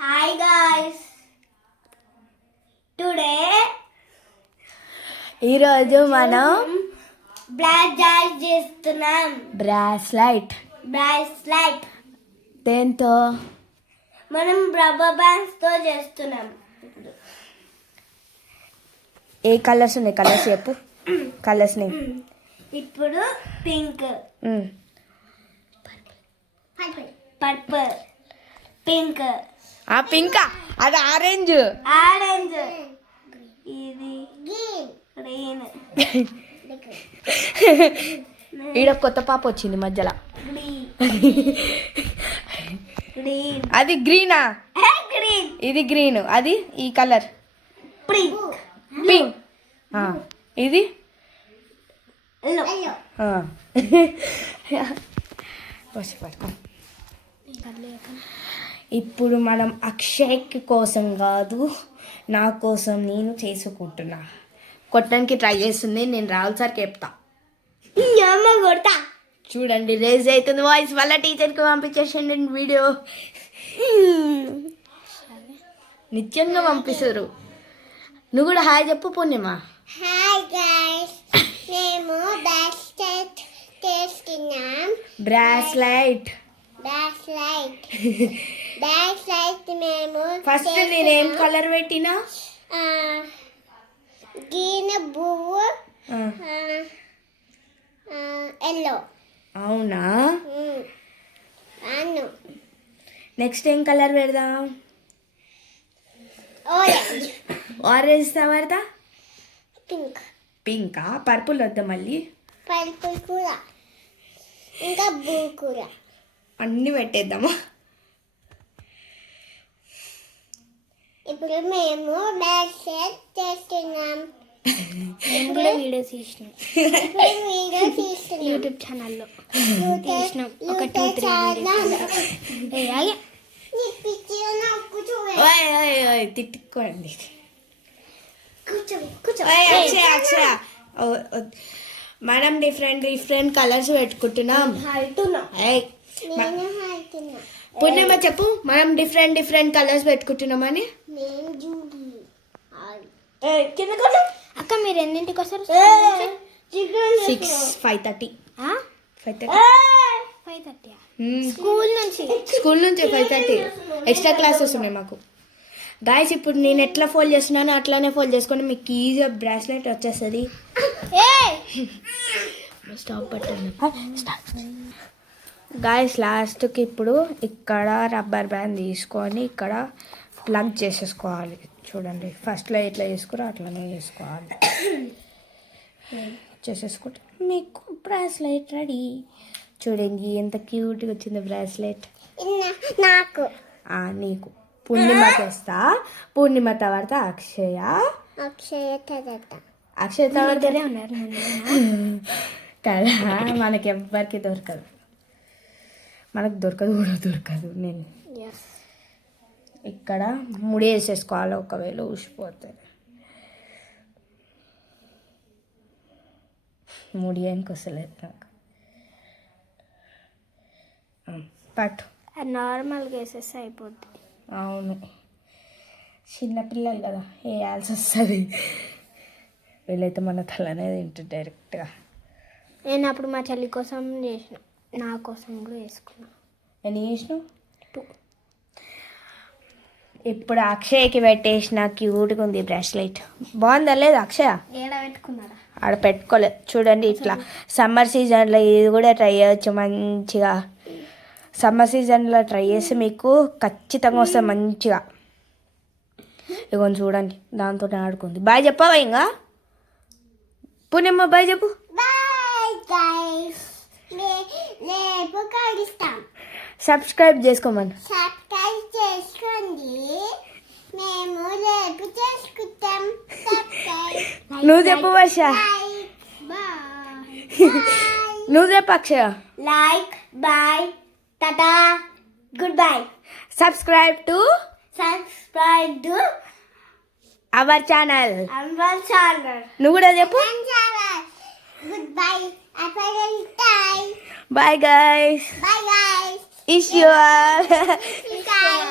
Hi guys. Today ఈరోజు మనం black Joy చేస్తున్నాం. బ్రాస్లైట్ దేంతో మనం రబ్బర్ బ్యాండ్స్ తో చేస్తున్నాం. ఏ కలర్స్ ఉన్నాయి? కలర్స్ చెప్పు. కలర్స్ ని ఇప్పుడు పింక్, పర్పుల్, పింక్, ఆ పింకా, అది ఆరెంజ్, ఇది గ్రీన్, ఈడ కొత్త పాప వచ్చింది మధ్యలో. గ్రీన్, అది గ్రీనా? గ్రీన్, ఇది గ్రీన్. అది ఈ కలర్ పింక్, పింక్. ఇది ఇప్పుడు మనం అక్షయ్ కోసం కాదు, నా కోసం నేను చేసుకుంటున్నా. కొట్టడానికి ట్రై చేస్తుంది. నేను రాహుల్ సార్కి చెప్తా. కొడతా. చూడండి రేజ్ అవుతుంది వాయిస్ వల్ల టీచర్కి పంపించేసండి వీడియో. నిత్యంగా పంపిస్తారు. నువ్వు కూడా హాయ్ చెప్పు పూర్ణిమ. హాయ్ గైస్, మేము బ్రాస్లైట్ చేస్తున్నాం. బ్రాస్లైట్ మేము ఫస్ట్ నేనేం కలర్ పెట్టినా? గ్రీన్, పువ్వు, ఎల్లో. అవునా? అన్ను నెక్స్ట్ ఏం కలర్ పెడదాం? ఆరెంజ్, ఆరెంజ్ పెడతా. పింక్, పింకా? పర్పుల్ వద్దా మళ్ళీ? పర్పుల్ కూర, ఇంకా బ్లూ కూర. అన్నీ పెట్టేద్దామా? ఇప్పుడు మేము బ్రాస్లైట్ చేస్తున్నాం. నేను కూడా వీడియో తీసినాం యూట్యూబ్ ఛానల్లో తీసినాం. ఒక 2-3 తిట్టుకోండి. కూర్చో. అక్షయ మనం డిఫరెంట్ కలర్స్ పెట్టుకుంటున్నాం. పూర్ణిమ చెప్పు, మనం డిఫరెంట్ కలర్స్ పెట్టుకుంటున్నామని. అక్క మీరు ఎన్నింటికి వస్తారు? 5:30. 5:30 స్కూల్ నుంచి 5:30 ఎక్స్ట్రా క్లాసెస్ ఉన్నాయి మాకు. గాయస్ ఇప్పుడు నేను ఎట్లా ఫోల్డ్ చేస్తున్నానో అట్లానే ఫోల్డ్ చేసుకొని మీకు ఈజీగా బ్రాస్లైట్ వచ్చేస్తుంది. Stop button. గాయస్ లాస్ట్కి ఇప్పుడు ఇక్కడ రబ్బర్ బ్యాండ్ తీసుకొని ఇక్కడ ప్లగ్ చేసేసుకోవాలి. చూడండి ఫస్ట్లో ఎట్లా చేసుకురో అట్లనే చేసుకోవాలి. చేసేసుకుంటే మీకు బ్రాస్లైట్ రెడీ. చూడండి ఎంత క్యూట్గా వచ్చింది బ్రాస్లైట్. నాకు నీకు పూర్ణిమకి వేస్తా. పూర్ణిమ తర్వాత అక్షయ దగ్గరే ఉన్నారు కదా. మనకెవ్వరికి దొరకదు, కూడా దొరకదు. నేను ఇక్కడ ముడి వేసేసుకోవాలి ఒకవేళ ఊసిపోతే. ముడి ఆయనకి వస్తలేదు నాకు. పట్టు. నార్మల్గా వేసేస్తే అయిపోద్ది. అవును, చిన్నపిల్లలు కదా వేయాల్సి వస్తుంది. వీళ్ళైతే మన తలనే తింటారు డైరెక్ట్గా. నేను అప్పుడు మా చెల్లి కోసం చేసిన, నా కోసం కూడా వేసుకున్నా. ఎన్ని చేసినావు? 2. ఇప్పుడు అక్షయకి పెట్టేసిన క్యూట్గా ఉంది బ్రాస్లైట్. బాగుందా లేదా అక్షయ? ఏడ పెట్టుకున్నారా? ఆడ పెట్టుకోలేదు. చూడండి ఇట్లా సమ్మర్ సీజన్లో ఇది కూడా ట్రై చేయవచ్చు మంచిగా. సమ్మర్ సీజన్లో ట్రై చేస్తే మీకు ఖచ్చితంగా వస్తుంది మంచిగా. ఇగో చూడండి దాంతో ఆడుకుంది. బాయ్ చెప్పవా ఇంకా? పూర్ణిమ బాయ్ చెప్పు. సబ్స్క్రైబ్ చేసుకోమని. మేము రేపు చేసుకుంటాం. నువ్వు చెప్పు వర్ష. నువ్వు చెప్పు Akshaya. Like, bye, tata, goodbye. Subscribe to our channel. నువ్వు కూడా చెప్పు. Goodbye. Bye guys. Bye guys. It's you all. Bye.